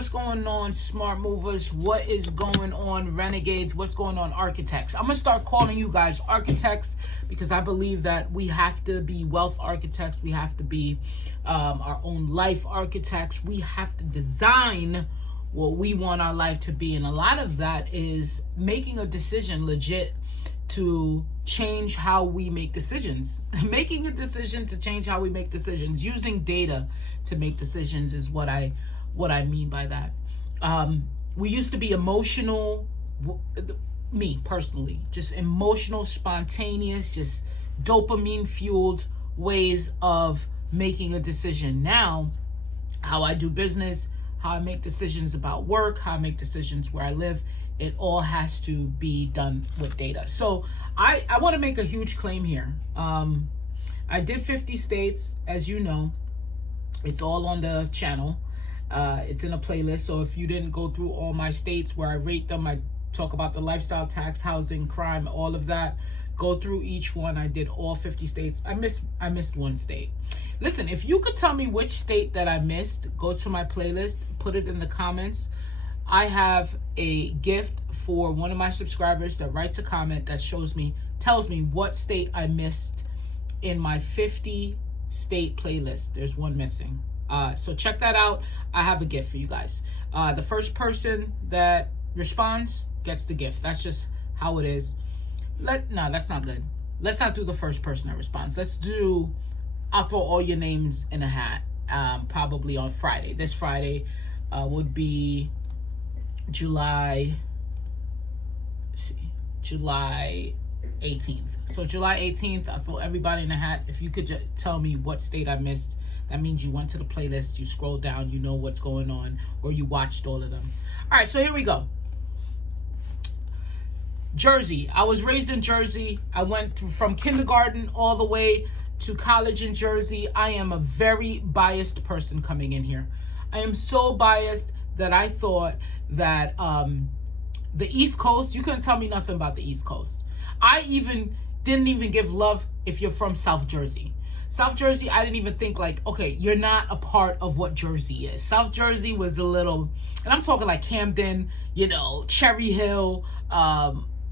What's going on, smart movers? What is going on, renegades? What's going on, architects? I'm gonna start calling you guys architects because I believe that we have to be wealth architects. We have to be our own life architects. We have to design what we want our life to be, and a lot of that is making a decision legit to change how we make decisions. Making a decision to change how we make decisions, using data to make decisions is what I mean by that. We used to be emotional, me personally, just emotional, spontaneous, just dopamine fueled ways of making a decision. Now, how I do business, how I make decisions about work, how I make decisions where I live, it all has to be done with data. So I want to make a huge claim here. I did 50 states, as you know. It's all on the channel. It's in a playlist. So if you didn't go through all my states where I rate them, I talk about the lifestyle, tax, housing, crime, all of that. Go through each one. I did all 50 states. I missed one state. Listen, if you could tell me which state that I missed, go to my playlist, put it in the comments. I have a gift for one of my subscribers that writes a comment that tells me what state I missed in my 50 state playlist. There's one missing. So check that out. I have a gift for you guys. The first person that responds gets the gift. That's just how it is. No, that's not good. Let's not do the first person that responds. I'll throw all your names in a hat, probably on Friday. This Friday would be July 18th. So July 18th, I throw everybody in a hat. If you could just tell me what state I missed, that means you went to the playlist, you scrolled down, you know what's going on, or you watched all of them. All right, so here we go. Jersey. I was raised in Jersey. I went from kindergarten all the way to college in Jersey. I am a very biased person coming in here. I am so biased that I thought that the East Coast, you couldn't tell me nothing about the East Coast. I didn't even give love if you're from South Jersey. South Jersey, I didn't even think like, okay, you're not a part of what Jersey is. South Jersey was a little, and I'm talking like Camden, Cherry Hill,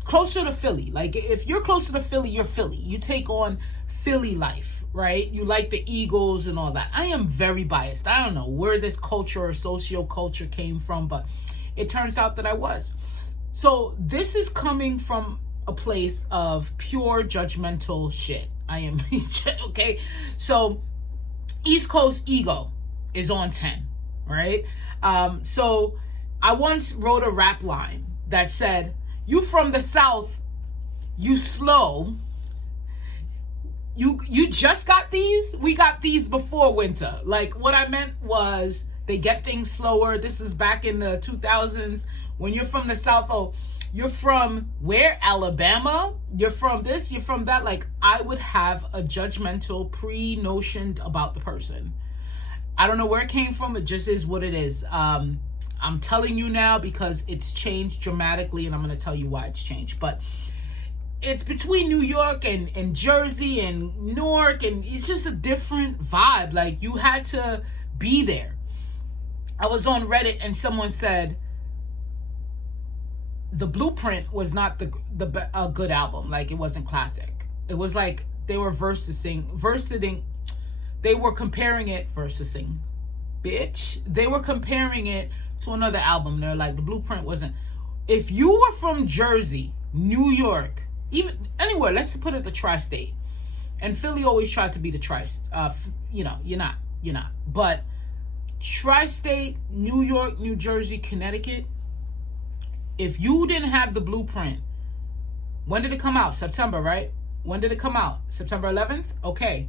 closer to Philly. Like if you're closer to Philly, you're Philly. You take on Philly life, right? You like the Eagles and all that. I am very biased. I don't know where this culture or socio-culture came from, but it turns out that I was. So this is coming from a place of pure judgmental shit. I am, okay? So East Coast ego is on 10, right? So I once wrote a rap line that said, you from the South, you slow. You just got these? We got these before winter. Like what I meant was they get things slower. This is back in the 2000s. When you're from the South, oh, you're from where? Alabama? You're from this, you're from that. Like I would have a judgmental pre-notioned about the person. I don't know where it came from. It just is what it is. I'm telling you now because it's changed dramatically, and I'm going to tell you why it's changed. But it's between New York and Jersey and Newark, and it's just a different vibe. Like you had to be there. I was on Reddit and someone said The Blueprint was not a good album. Like it wasn't classic. It was like they were they were comparing it They were comparing it to another album. They're like, The Blueprint wasn't. If you were from Jersey, New York, even anywhere, let's put it the tri-state. And Philly always tried to be the you're not. But tri-state, New York, New Jersey, Connecticut, if you didn't have The Blueprint, when did it come out? September, right? When did it come out? September 11th? Okay.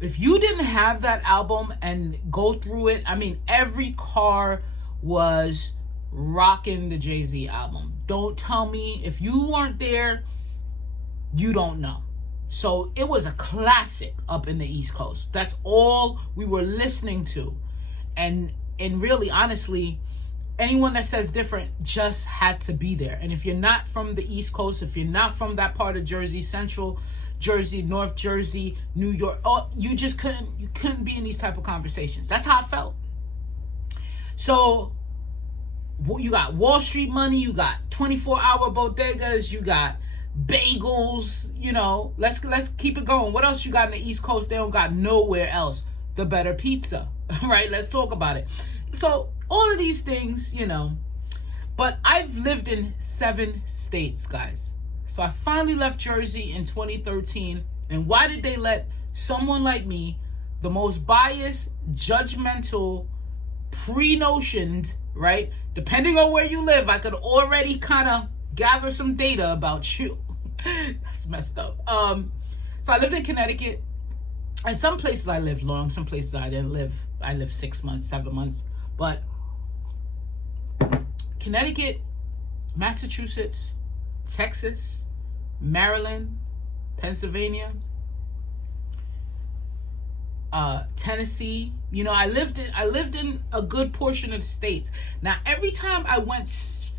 If you didn't have that album and go through it, I mean, every car was rocking the Jay-Z album. Don't tell me if you weren't there, you don't know. So it was a classic up in the East Coast. That's all we were listening to. And really, honestly, anyone that says different just had to be there. And if you're not from the East Coast, if you're not from that part of Jersey, Central Jersey, North Jersey, New York, you couldn't be in these type of conversations. That's how I felt. So you got Wall Street money, you got 24-hour bodegas, you got bagels, you know. Let's keep it going. What else you got in the East Coast? They don't got nowhere else. The better pizza, right? Let's talk about it. So all of these things, you know. But I've lived in 7 states, guys. So I finally left Jersey in 2013. And why did they let someone like me, the most biased, judgmental, pre-notioned, right? Depending on where you live, I could already kind of gather some data about you. That's messed up. So I lived in Connecticut. And some places I lived long, some places I didn't live. I lived 6 months, 7 months. But Connecticut, Massachusetts, Texas, Maryland, Pennsylvania, Tennessee. You know, I lived in a good portion of the states. Now, every time I went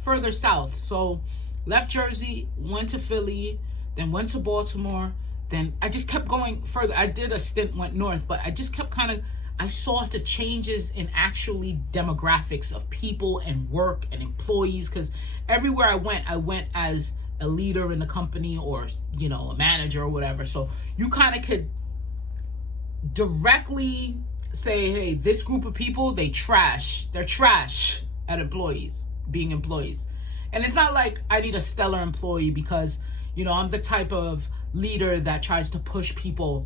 further south, so left Jersey, went to Philly, then went to Baltimore, then I just kept going further. I did a stint, went north, but I just kept I saw the changes in actually demographics of people and work and employees, because everywhere I went as a leader in the company or, you know, a manager or whatever. So you kind of could directly say, hey, this group of people, they're trash at being employees. And it's not like I need a stellar employee, because, you know, I'm the type of leader that tries to push people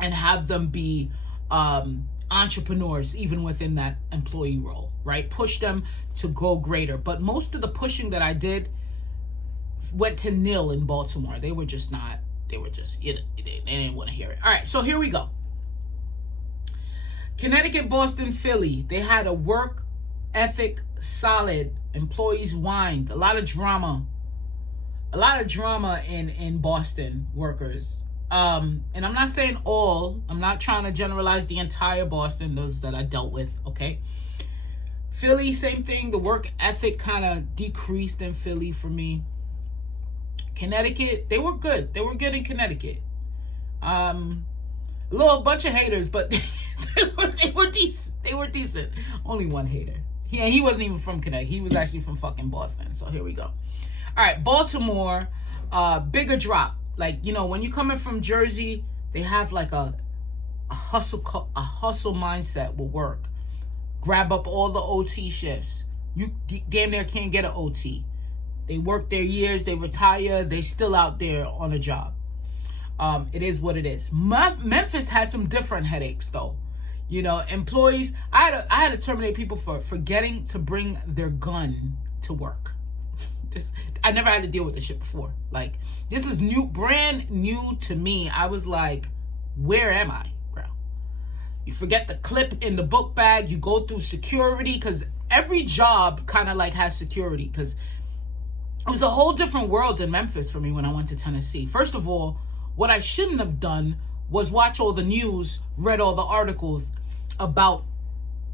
and have them be entrepreneurs even within that employee role, right? Push them to go greater. But most of the pushing that I did went to nil in Baltimore. They didn't want to hear it. All right, so here we go. Connecticut, Boston, Philly, they had a work ethic solid. Employees whined. A lot of drama in Boston workers. And I'm not saying all. I'm not trying to generalize the entire Boston, those that I dealt with, okay? Philly, same thing. The work ethic kind of decreased in Philly for me. Connecticut, they were good. They were good in Connecticut. A little bunch of haters, but they were decent. They were decent. Only one hater. He wasn't even from Connecticut. He was actually from fucking Boston. So here we go. All right, Baltimore, bigger drop. Like, you know, when you're coming from Jersey, they have like a hustle mindset will work. Grab up all the OT shifts. You damn near can't get an OT. They work their years, they retire, they still out there on a job. It is what it is. Memphis has some different headaches though. You know, employees, I had to terminate people for forgetting to bring their gun to work. I never had to deal with this shit before. Like, this is brand new to me. I was like, where am I, bro? You forget the clip in the book bag. You go through security, because every job kind of like has security, because it was a whole different world in Memphis for me when I went to Tennessee. First of all, what I shouldn't have done was watch all the news, read all the articles about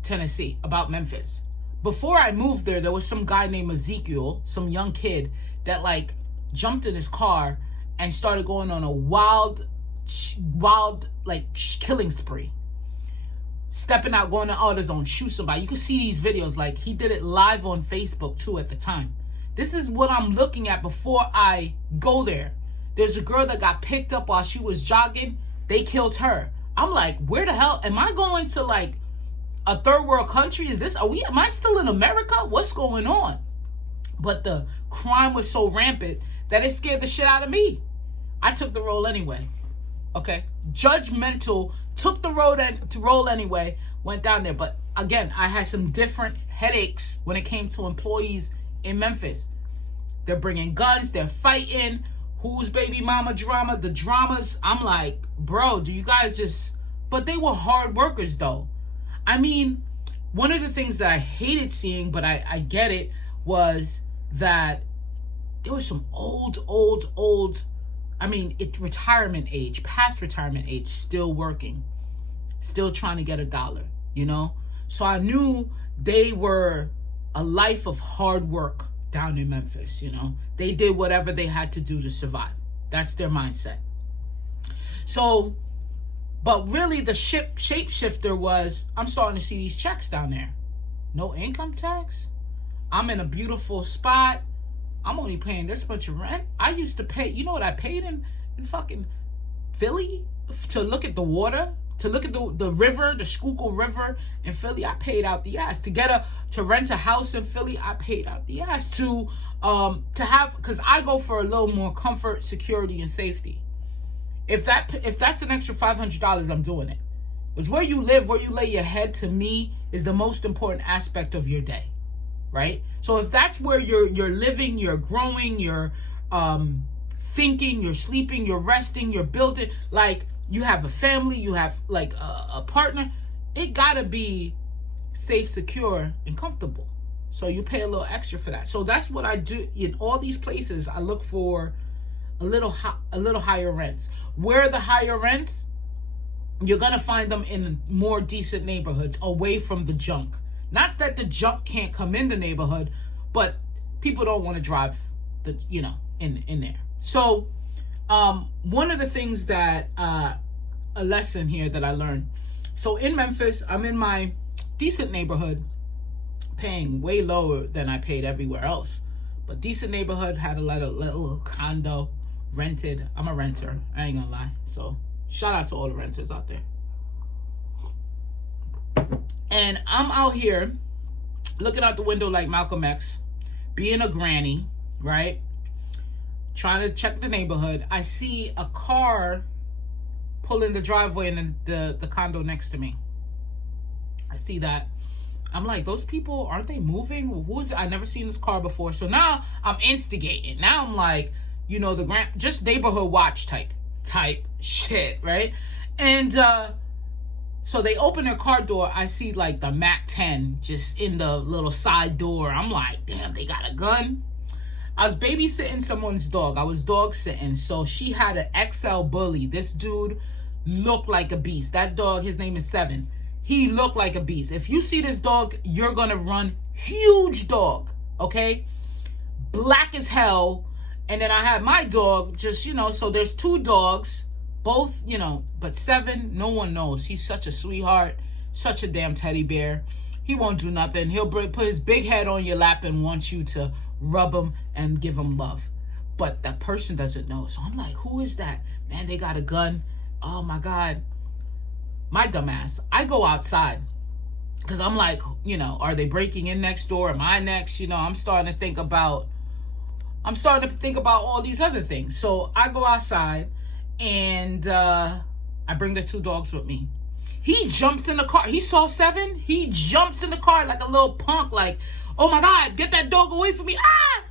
Tennessee, about Memphis. Before I moved there was some guy named Ezekiel, some young kid that like jumped in his car and started going on a wild like killing spree. Stepping out, going to AutoZone, shoot somebody. You can see these videos. Like, he did it live on Facebook too at the time. This is what I'm looking at before I go there. There's a girl that got picked up while she was jogging. They killed her. I'm like, where the hell am I going to, like, a third world country? Am I still in America? What's going on? But the crime was so rampant that it scared the shit out of me. I took the role anyway. Okay? Judgmental, took the role anyway, went down there. But again, I had some different headaches when it came to employees in Memphis. They're bringing guns, they're fighting. Who's baby mama drama? The dramas. I'm like, bro, do you guys just... But they were hard workers though. I mean, one of the things that I hated seeing, but I get it, was that there was some old, retirement age, past retirement age, still working, still trying to get a dollar, you know? So I knew they were a life of hard work down in Memphis, you know? They did whatever they had to do to survive. That's their mindset. So... But really, the shapeshifter was, I'm starting to see these checks down there. No income tax? I'm in a beautiful spot. I'm only paying this much rent. I used to pay, you know what I paid in fucking Philly to look at the water, to look at the river, the Schuylkill River in Philly. I paid out the ass to rent a house in Philly. I paid out the ass to have, because I go for a little more comfort, security, and safety. If that's an extra $500, I'm doing it. Because where you live, where you lay your head, to me, is the most important aspect of your day, right? So if that's where you're living, you're growing, you're thinking, you're sleeping, you're resting, you're building, like you have a family, you have like a partner, it gotta be safe, secure, and comfortable. So you pay a little extra for that. So that's what I do in all these places. I look for a little higher rents. Where are the higher rents? You're gonna find them in more decent neighborhoods, away from the junk. Not that the junk can't come in the neighborhood, but people don't want to drive in there. So one of the things that a lesson here that I learned. So in Memphis, I'm in my decent neighborhood, paying way lower than I paid everywhere else, but decent neighborhood, had a little condo, rented. I'm a renter, I ain't gonna lie. So shout out to all the renters out there. And I'm out here looking out the window like Malcolm X, being a granny, right? Trying to check the neighborhood. I see a car pull in the driveway in the condo next to me. I see that. I'm like, those people, aren't they moving? Who is it? I've never seen this car before. So now I'm instigating. Now I'm like, just neighborhood watch type shit, right? And so they open their car door. I see like the Mac 10 just in the little side door. I'm like, damn, they got a gun. I was babysitting someone's dog. I was dog sitting. So she had an XL bully. This dude looked like a beast. That dog, his name is Seven. He looked like a beast. If you see this dog, you're going to run. Huge dog, okay? Black as hell. And then I had my dog, just, so there's two dogs, both, but Seven, no one knows. He's such a sweetheart, such a damn teddy bear. He won't do nothing. He'll put his big head on your lap and want you to rub him and give him love. But that person doesn't know. So I'm like, who is that? Man, they got a gun. Oh my God. My dumb ass. I go outside because I'm like, are they breaking in next door? Am I next? I'm starting to think about all these other things. So I go outside and I bring the two dogs with me. He jumps in the car. He saw Seven. He jumps in the car like a little punk, like, oh my God, get that dog away from me. Ah!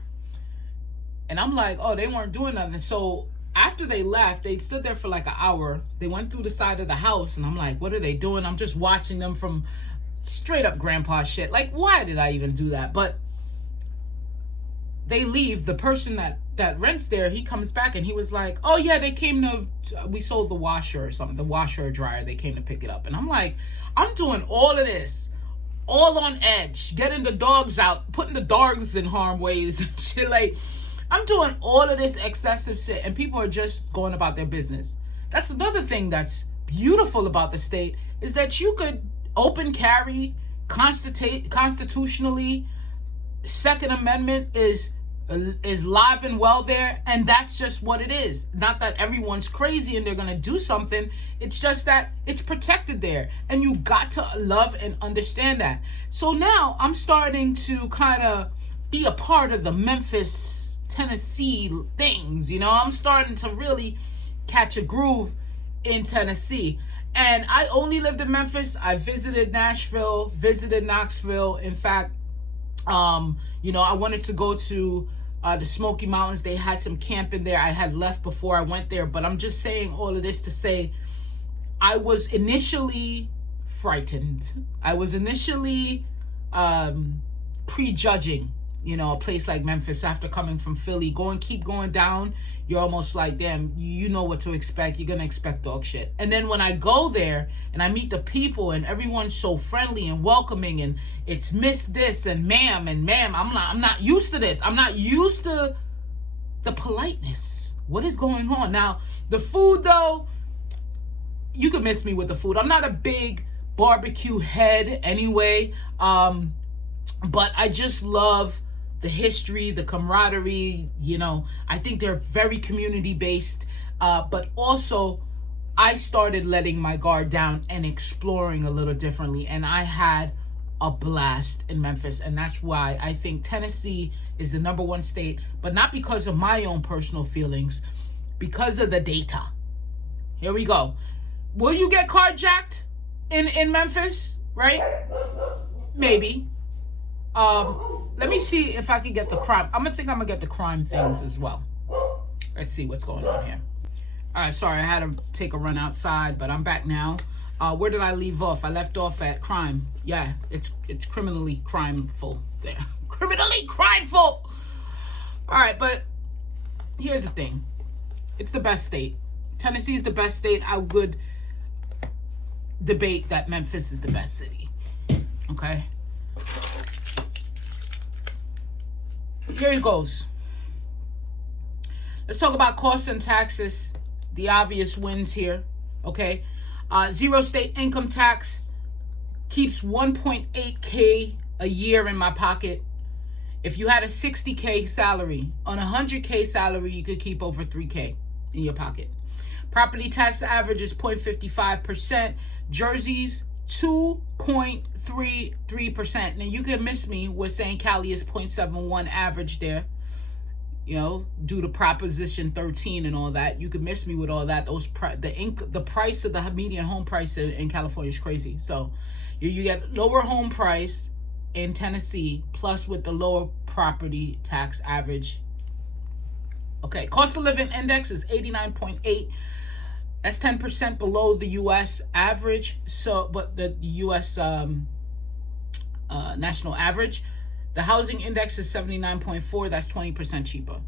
And I'm like, oh, they weren't doing nothing. So after they left, they stood there for like an hour. They went through the side of the house and I'm like, what are they doing? I'm just watching them from straight up grandpa shit. Like, why did I even do that? But they leave. The person that rents there, he comes back and he was like, oh yeah, they came we sold the washer or something, the washer or dryer. They came to pick it up. And I'm like, I'm doing all of this, all on edge, getting the dogs out, putting the dogs in harm's way and shit. Like, I'm doing all of this excessive shit and people are just going about their business. That's another thing that's beautiful about the state, is that you could open carry constitutionally. Second Amendment is live and well there, and that's just what it is. Not that everyone's crazy and they're gonna do something. It's just that it's protected there, and you got to love and understand that. So now I'm starting to kind of be a part of the Memphis, Tennessee things. I'm starting to really catch a groove in Tennessee. And I only lived in Memphis. I visited Nashville, visited Knoxville. In fact, I wanted to go to the Smoky Mountains. They had some camping there. I had left before I went there, but I'm just saying all of this to say I was initially frightened. I was initially prejudging, a place like Memphis after coming from Philly. Keep going down. You're almost like, damn, you know what to expect. You're going to expect dog shit. And then when I go there and I meet the people and everyone's so friendly and welcoming and it's miss this and ma'am, I'm not used to this. I'm not used to the politeness. What is going on? Now, the food though, you could miss me with the food. I'm not a big barbecue head anyway. But I just love the history, the camaraderie. You know, I think they're very community based. But also, I started letting my guard down and exploring a little differently. And I had a blast in Memphis. And that's why I think Tennessee is the number one state, but not because of my own personal feelings, because of the data. Here we go. Will you get carjacked in Memphis? Right? Maybe. Let me see if I can get the crime. I'm gonna get the crime things as well. Let's see what's going on here. All right, sorry, I had to take a run outside, but I'm back now. Where did I leave off? I left off at crime. Yeah, it's criminally crimeful there. Criminally crimeful. All right, but here's the thing. It's the best state. Tennessee is the best state. I would debate that Memphis is the best city. Okay? Here it goes. Let's talk about costs and taxes. The obvious wins here. Okay? Zero state income tax keeps 1.8K a year in my pocket. If you had a 60K salary, on a 100K salary, you could keep over 3K in your pocket. Property tax average is 0.55%. Jersey's 2.33%. Now, you could miss me with saying Cali is 0.71 average there. You know, due to Proposition 13 and all that. You could miss me with all that. The price of the median home price in California is crazy. So, you get lower home price in Tennessee, plus with the lower property tax average. Okay, cost of living index is 89.8. That's 10% below the U.S. average. So, but the U.S. National average. The housing index is 79.4. That's 20% cheaper.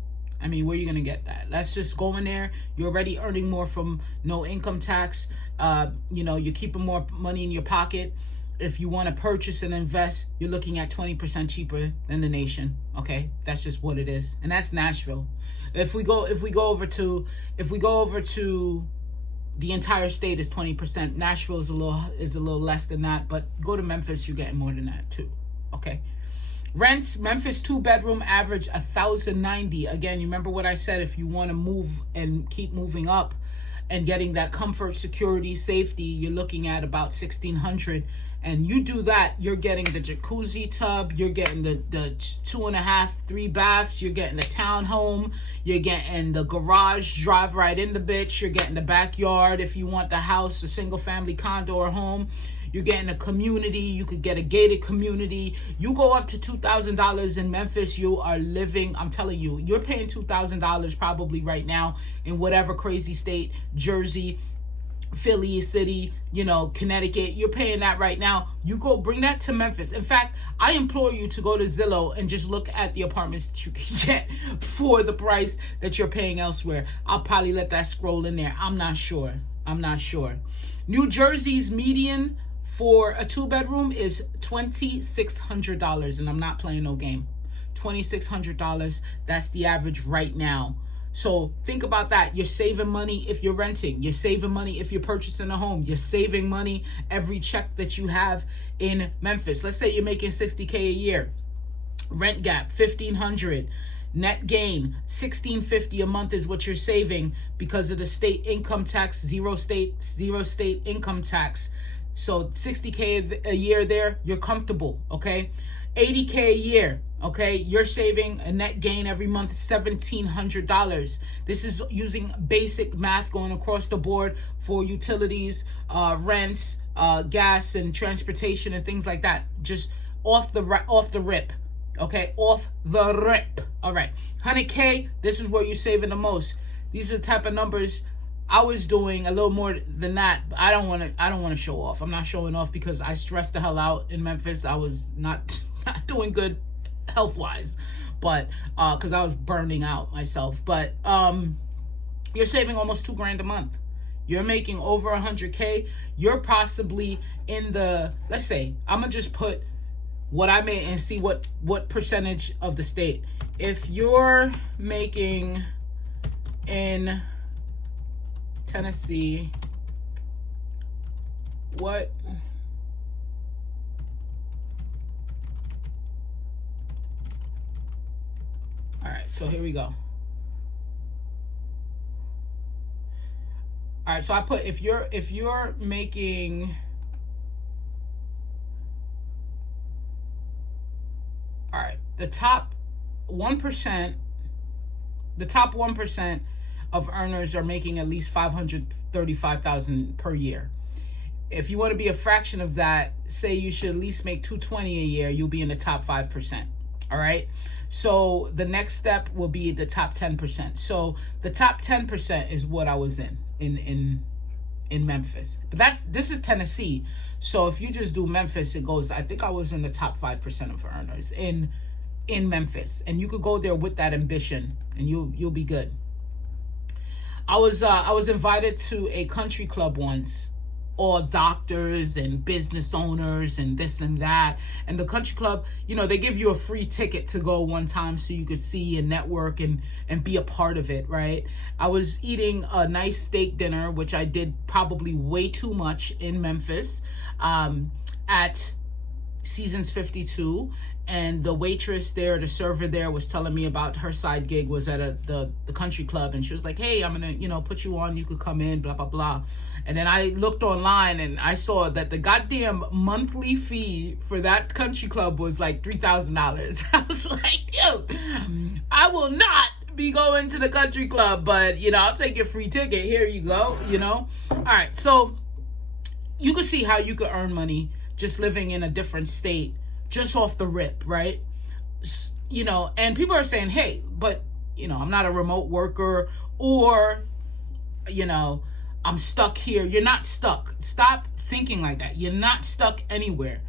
I mean, where are you going to get that? Let's just go in there. You're already earning more from no income tax. You know, you're keeping more money in your pocket. If you want to purchase and invest, you're looking at 20% cheaper than the nation. Okay, that's just what it is, and that's Nashville. If we go over to the entire state is 20%. Nashville is a little less than that, but go to Memphis, you're getting more than that too. Okay. Rents, Memphis 2-bedroom average $1,090. Again, you remember what I said? If you want to move and keep moving up and getting that comfort, security, safety, you're looking at about $1,600. And you do that, you're getting the jacuzzi tub, you're getting the 2.5, 3 baths, you're getting the townhome, you're getting the garage, drive right in the bitch, you're getting the backyard if you want the house, a single family condo or home. You're getting a community. You could get a gated community. You go up to $2,000 in Memphis, you are living, I'm telling you, you're paying $2,000 probably right now in whatever crazy state, Jersey, Philly city, you know, Connecticut. You're paying that right now. You go bring that to Memphis. In fact, I implore you to go to Zillow and just look at the apartments that you can get for the price that you're paying elsewhere. I'll probably let that scroll in there. I'm not sure. New Jersey's median for a 2-bedroom is $2,600, and I'm not playing no game. $2,600, that's the average right now. So think about that. You're saving money if you're renting. You're saving money if you're purchasing a home. You're saving money every check that you have in Memphis. Let's say you're making $60K a year. Rent gap, $1,500. Net gain, $1,650 a month is what you're saving because of the state income tax, zero state income tax. So $60K a year there, you're comfortable, okay? $80K a year, okay? You're saving a net gain every month, $1,700. This is using basic math going across the board for utilities, rents, gas and transportation and things like that. Just off the rip, okay? Off the rip. All right, $100K, this is where you're saving the most. These are the type of numbers I was doing a little more than that, but I don't want to show off. I'm not showing off because I stressed the hell out in Memphis. I was not doing good health-wise, but because I was burning out myself. But you're saving almost $2,000 a month. You're making over $100K. You're possibly in the, let's say, I'm gonna just put what I made and see what percentage of the state. If you're making in Tennessee, what so here we go. All right, so I put if you're making, all right, the top 1%, of earners are making at least $535,000 per year. If you want to be a fraction of that, say you should at least make $220 a year, you'll be in the top 5%. All right. So the next step will be the top 10%. So the top 10% is what I was in Memphis. But this is Tennessee. So if you just do Memphis, it goes, I think I was in the top 5% of earners in Memphis. And you could go there with that ambition and you'll be good. I was invited to a country club once, all doctors and business owners and this and that. And the country club, you know, they give you a free ticket to go one time so you could see and network and be a part of it, right? I was eating a nice steak dinner, which I did probably way too much in Memphis, at Seasons 52. And the waitress there, the server there, was telling me about her side gig was at the country club. And she was like, hey, I'm going to, you know, put you on. You could come in, blah, blah, blah. And then I looked online and I saw that the goddamn monthly fee for that country club was like $3,000. I was like, yo, I will not be going to the country club, but, you know, I'll take your free ticket. Here you go, you know. All right. So you can see how you could earn money just living in a different state, just off the rip, right? You know, and people are saying, hey, but, you know, I'm not a remote worker, or, you know, I'm stuck here. You're not stuck. Stop thinking like that. You're not stuck anywhere.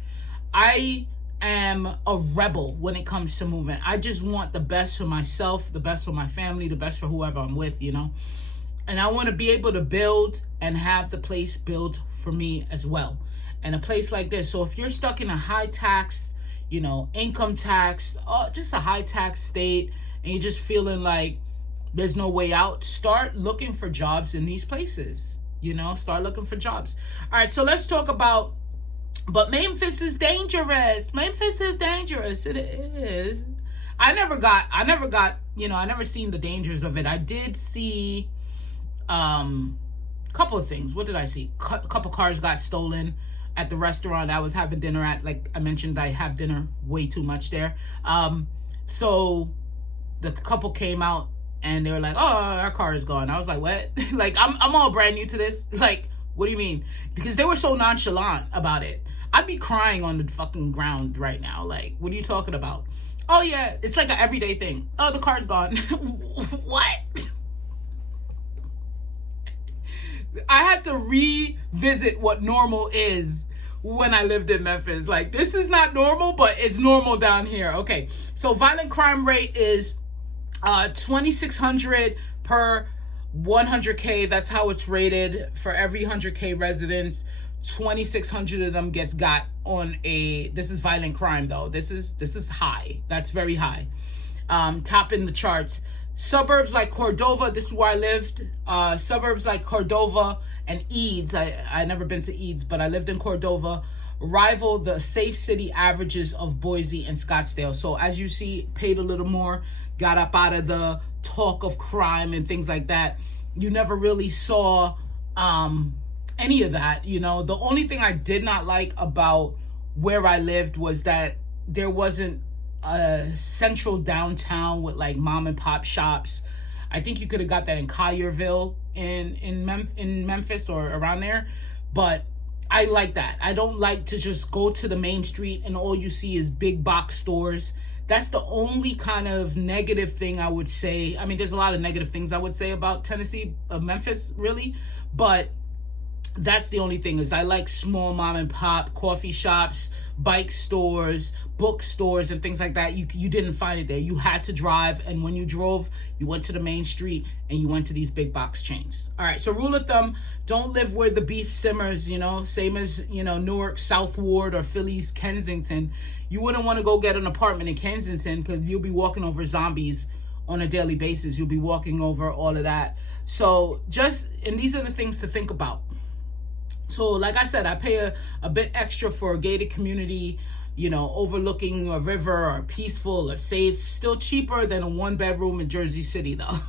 I am a rebel when it comes to moving. I just want the best for myself, the best for my family, the best for whoever I'm with, you know? And I want to be able to build and have the place build for me as well. And a place like this. So if you're stuck in a high tax, you know, income tax, just a high tax state, and you're just feeling like there's no way out, start looking for jobs in these places. You know, start looking for jobs. All right, so let's talk about, but Memphis is dangerous. Memphis is dangerous. It is. I never got, you know, I never seen the dangers of it. I did see couple of things. What did I see? A couple cars got stolen at the restaurant I was having dinner at. Like I mentioned, I have dinner way too much there. So the couple came out and they were like, oh, our car is gone. I was like, what? Like, I'm all brand new to this. Like, what do you mean? Because they were so nonchalant about it. I'd be crying on the fucking ground right now. Like, what are you talking about? Oh yeah, it's like an everyday thing. Oh, the car's gone. What? I had to revisit what normal is when I lived in Memphis. Like, this is not normal, but it's normal down here. Okay, so violent crime rate is 2,600 per 100K. That's how it's rated. For every 100K residents, 2,600 of them gets got on a, this is violent crime though. This is high. That's very high. Top in the charts. Suburbs like Cordova, this is where I lived. Suburbs like Cordova and Eads, I never been to Eads, but I lived in Cordova, rival the safe city averages of Boise and Scottsdale. So as you see, paid a little more, got up out of the talk of crime and things like that. You never really saw any of that, you know. The only thing I did not like about where I lived was that there wasn't a central downtown with like mom and pop shops. I think you could have got that in Collierville in Memphis or around there, but I like that. I don't like to just go to the main street and all you see is big box stores. That's the only kind of negative thing I would say. I mean, there's a lot of negative things I would say about Memphis, really, but that's the only thing. Is I like small mom and pop coffee shops, bike stores, bookstores, and things like that. You didn't find it there. You had to drive, and when you drove, you went to the main street and you went to these big box chains. All right, so rule of thumb, don't live where the beef simmers, you know, same as, you know, Newark South Ward or Philly's Kensington. You wouldn't want to go get an apartment in Kensington because you'll be walking over zombies on a daily basis. You'll be walking over all of that. So and these are the things to think about. So like I said, I pay a bit extra for a gated community. overlooking a river or peaceful or safe. Still cheaper than a 1-bedroom in Jersey City, though.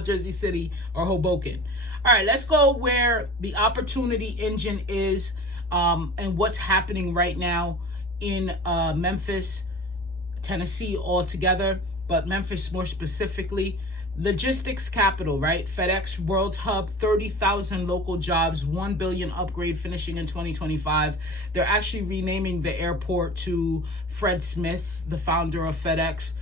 Jersey City or Hoboken. All right, let's go where the opportunity engine is, and what's happening right now in Memphis, Tennessee altogether, but Memphis more specifically. Logistics capital, right? FedEx World Hub, 30,000 local jobs, $1 billion upgrade finishing in 2025. They're actually renaming the airport to Fred Smith, the founder of FedEx.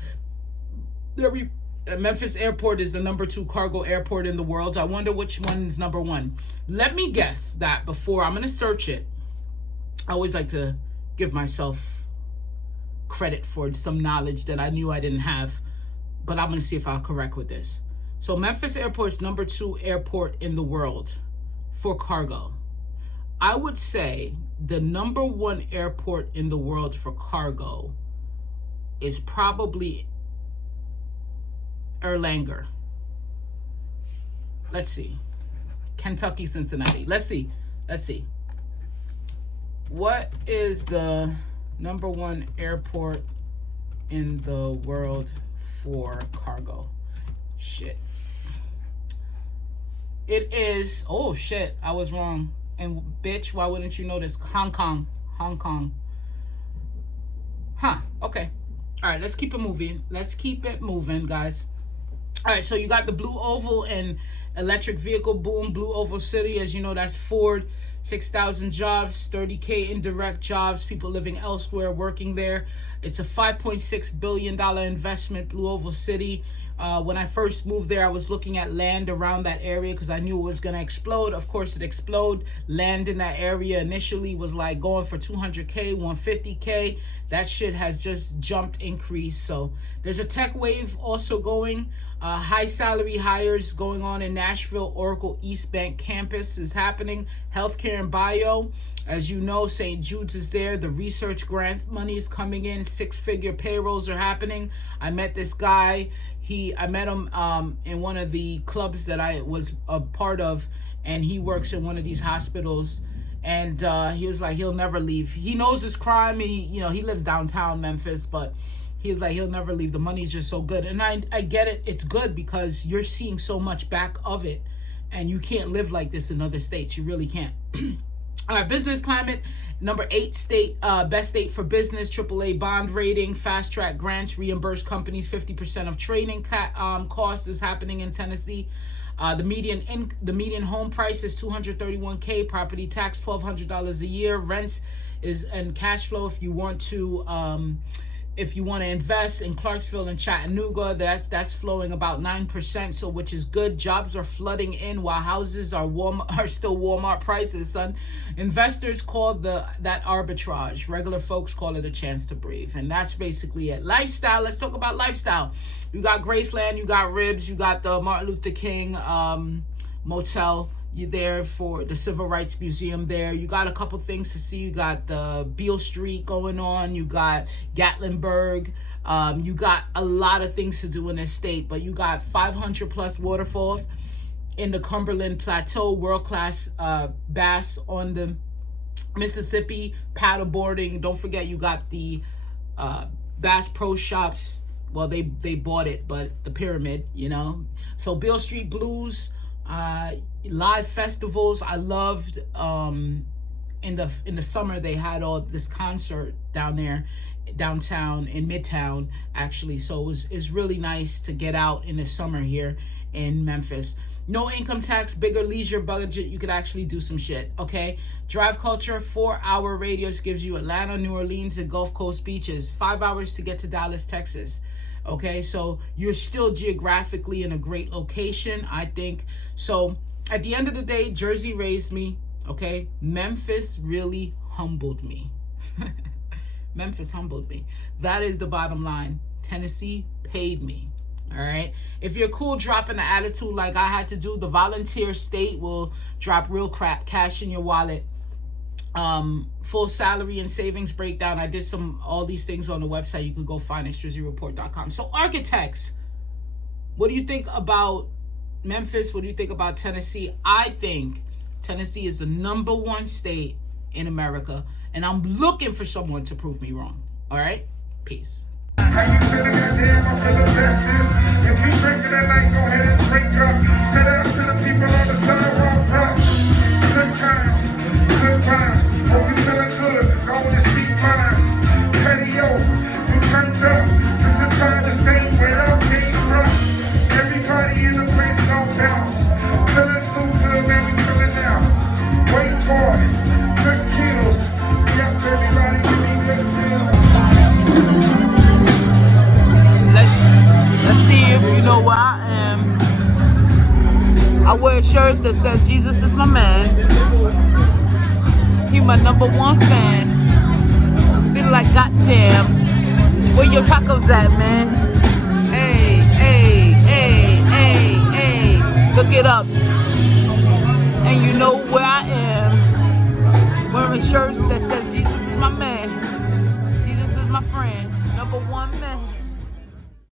Memphis Airport is the number 2 cargo airport in the world. I wonder which one's number 1. Let me guess that before I'm going to search it. I always like to give myself credit for some knowledge that I knew I didn't have. But I'm going to see if I'm correct with this. So Memphis Airport is number 2 airport in the world for cargo. I would say the number 1 airport in the world for cargo is probably Erlanger. Let's see. Kentucky, Cincinnati. Let's see. What is the number 1 airport in the world for cargo? Shit. It is, oh shit, I was wrong. And bitch, why wouldn't you know this? Hong Kong. Huh, okay. All right, let's keep it moving. Guys. All right, so you got the Blue Oval and electric vehicle boom. Blue Oval City, as you know, that's Ford. 6,000 jobs, 30K indirect jobs, people living elsewhere working there. It's a $5.6 billion investment, Blue Oval City. When I first moved there, I was looking at land around that area because I knew it was going to explode. Of course, it exploded. Land in that area initially was like going for 200K, 150K. That shit has just jumped, increased. So there's a tech wave also going. High salary hires going on in Nashville. Oracle East Bank campus is happening. Healthcare and bio. As you know, St. Jude's is there. The research grant money is coming in. 6-figure payrolls are happening. I met this guy. I met him in one of the clubs that I was a part of, and he works in one of these hospitals. And he was like, he'll never leave. He knows his crime. He lives downtown Memphis, but he was like, he'll never leave. The money's just so good. And I get it. It's good because you're seeing so much back of it, and you can't live like this in other states. You really can't. All right, business climate, number 8 state, best state for business, AAA bond rating, fast track grants, reimburse companies 50% of training costs is happening in Tennessee. The median home price is $231K, property tax $1,200 a year, rents and cash flow if you want to invest in Clarksville and Chattanooga, that's flowing about 9%, so which is good. Jobs are flooding in while houses are still Walmart prices, son. Investors call that arbitrage. Regular folks call it a chance to breathe, and that's basically it. Lifestyle. Let's talk about lifestyle. You got Graceland, you got Ribs, you got the Martin Luther King motel. You're there for the Civil Rights Museum there. You got a couple things to see. You got the Beale Street going on. You got Gatlinburg. You got a lot of things to do in this state, but you got 500 plus waterfalls in the Cumberland Plateau, world-class bass on the Mississippi, paddleboarding. Don't forget you got the Bass Pro Shops. Well, they bought it, but the Pyramid, So Beale Street Blues, live festivals. I loved in the summer they had all this concert downtown in Midtown actually, so it's really nice to get out in the summer here in Memphis. No income tax, bigger leisure budget, you could actually do some shit. Okay, drive culture, 4-hour radius gives you Atlanta, New Orleans, and Gulf Coast beaches. 5 hours to get to Dallas, Texas. Okay, so you're still geographically in a great location, I think. So at the end of the day, Jersey raised me, okay? Memphis really humbled me. Memphis humbled me. That is the bottom line. Tennessee paid me, all right? If you're cool dropping the attitude like I had to do, the volunteer state will drop real cash in your wallet. Full salary and savings breakdown. I did all these things on the website. You can go find it, jersey-report.com. So architects, what do you think about Memphis? What do you think about Tennessee? I think Tennessee is the number 1 state in America, and I'm looking for someone to prove me wrong. All right? Peace. How you feeling? Goddamn, I'm feeling bestest. If you drinking that night, go ahead and drink up. Shout out to the people on the sidewalk, bro. Good times, good times. Hope you feeling good. Go on and speak minds. Patio, you turned up. It's a time to stay without game, bro. Everybody in the place gon' bounce. Feeling so good, man, we feeling now. Wait for it. Good kills. Yep, everybody give me good feels. Let's see if you know where I am. I wear shirts that says Jesus is my man. He my #1 fan. Feel like goddamn. Where your tacos at, man? Hey, hey, hey, hey, hey. Look it up. And you know where I am. Wearing shirts that says Jesus is my man. Jesus is my friend. #1 man.